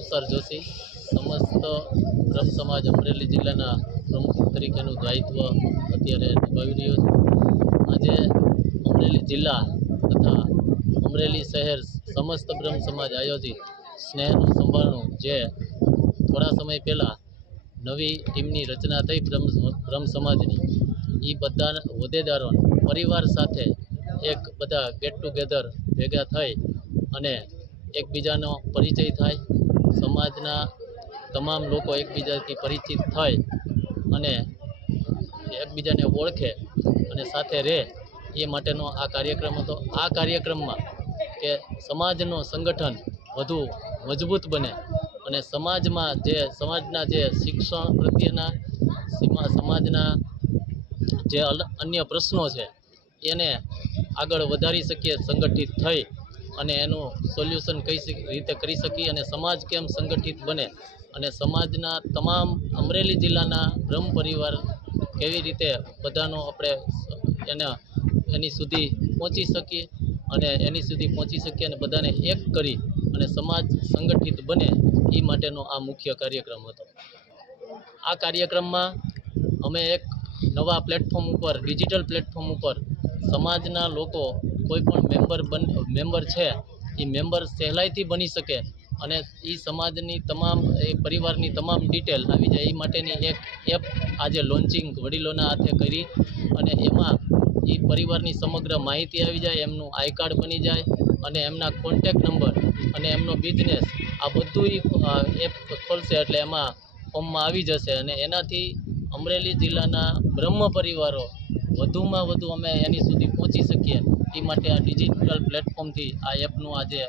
તુષાર જોશી સમસ્ત બ્રહ્મ સમાજ અમરેલી જિલ્લાના પ્રમુખ તરીકેનું દાયિત્વ અત્યારે નિભાવી રહ્યો છું। આજે અમરેલી જિલ્લા તથા અમરેલી શહેર સમસ્ત બ્રહ્મ સમાજ આયોજિત સ્નેહનું સંભાળનું જે થોડા સમય પહેલાં નવી ટીમની રચના થઈ બ્રહ્મ સમાજની, એ બધા હોદ્દેદારો પરિવાર સાથે એક બધા ગેટ ટુગેધર ભેગા થઈ અને એકબીજાનો પરિચય થાય, સમાજના તમામ લોકો એકબીજાથી પરિચિત થાય અને એકબીજાને ઓળખે અને સાથે રહે, એ માટેનો આ કાર્યક્રમ હતો। આ કાર્યક્રમમાં કે સમાજનું સંગઠન વધુ મજબૂત બને અને સમાજના જે શિક્ષણ પ્રત્યેના સમાજના જે અન્ય પ્રશ્નો છે એને આગળ વધારી શકીએ સંગઠિત થઈ અને એનું સોલ્યુશન કઈ રીતે કરી શકીએ અને સમાજ કેમ સંગઠિત બને અને સમાજના તમામ અમરેલી જિલ્લાના બ્રહ્મ પરિવાર કેવી રીતે બધાનો આપણે એની સુધી પહોંચી શકીએ અને બધાને એક કરી અને સમાજ સંગઠિત બને, એ માટેનો આ મુખ્ય કાર્યક્રમ હતો। આ કાર્યક્રમમાં અમે એક નવા પ્લેટફોર્મ ઉપર, ડિજિટલ પ્લેટફોર્મ ઉપર સમાજના લોકો કોઈ પણ મેમ્બર છે એ મેમ્બર સહેલાઈથી બની શકે અને એ સમાજની તમામ પરિવારની તમામ ડિટેલ આવી જાય, એ માટેની એક એપ આજે લોન્ચિંગ વડીલોના હાથે કરી અને એમાં એ પરિવારની સમગ્ર માહિતી આવી જાય, એમનું આઈ કાર્ડ બની જાય અને એમના કોન્ટેક નંબર અને એમનો બિઝનેસ આ બધું એપ ખોલશે એટલે એમાં ફોર્મમાં આવી જશે અને એનાથી અમરેલી જિલ્લાના બ્રહ્મ પરિવારો વધુમાં વધુ અમે એની સુધી પહોંચી શકીએ, એ માટે આ ડિજિટલ પ્લેટફોર્મથી આ એપનું આજે